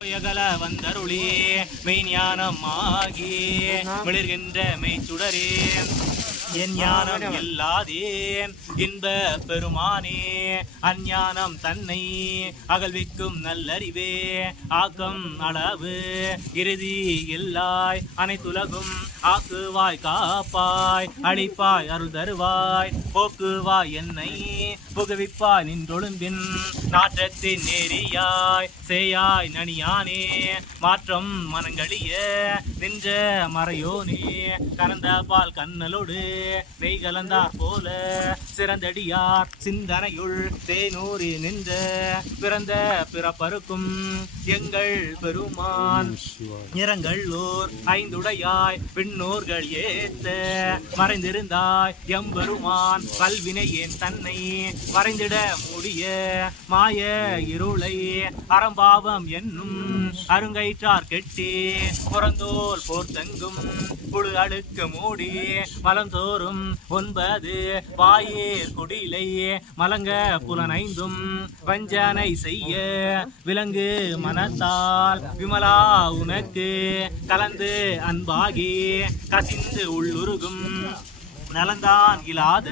வந்தருளே மெய்ஞானம் ஆகி மிளர்கின்ற மெய்ச்சுடரே என் ஞானம் இல்லாதேன் இன்ப பெருமானே அஞ்ஞானம் தன்னை அகழ்விக்கும் நல்லறிவே ஆக்கம் அளவு இறுதி இல்லாய் அனைத்துலகும் ஆக்குவாய் காப்பாய் அழிப்பாய் அருள் தருவாய் போக்குவாய் என்னை புகுவிப்பாய் நின்றொழும்பின் நாற்றத்தின் நெறியாய் சேயாய் நனியானே மாற்றம் மனங்களிய நின்ற மறையோனே கறந்த பால் கண்ணலோடு நெய் கலந்தார் போல சிறந்தடியார் சிந்தனையுள் தேனூரி நின்ற பிறந்த பிறப்பருக்கும் எங்கள் பெருமான் நிறங்கள் ஓர் ஐந்துடையாய் விண்ணோர்கள் ஏத்த மறைந்திருந்தாய் எம்பெருமான் பல்வினையேன் தன்னை மறைந்திட முடிய மாய இருளை அறம்பாவம் என்னும் அருங்கயிற்றார் கெட்டி புறந்தோல் போர்த்தெங்கும் புழு அழுக்கு மூடி மலந்தோறும் 9 வாயேர் குடிலை மலங்க புலனைந்தும் வஞ்சனை செய்ய விலங்கு மனத்தால் விமலா உனக்கு கலந்து அன்பாகி கசிந்து உள்ளுருகும் நலந்தான் இல்லாத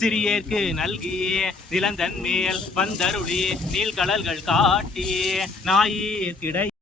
சிறியேற்கு நல்கி நிலந்தன் மேல் வந்தருளி நீள்கடல்கள் காட்டி நாயீர் கிடை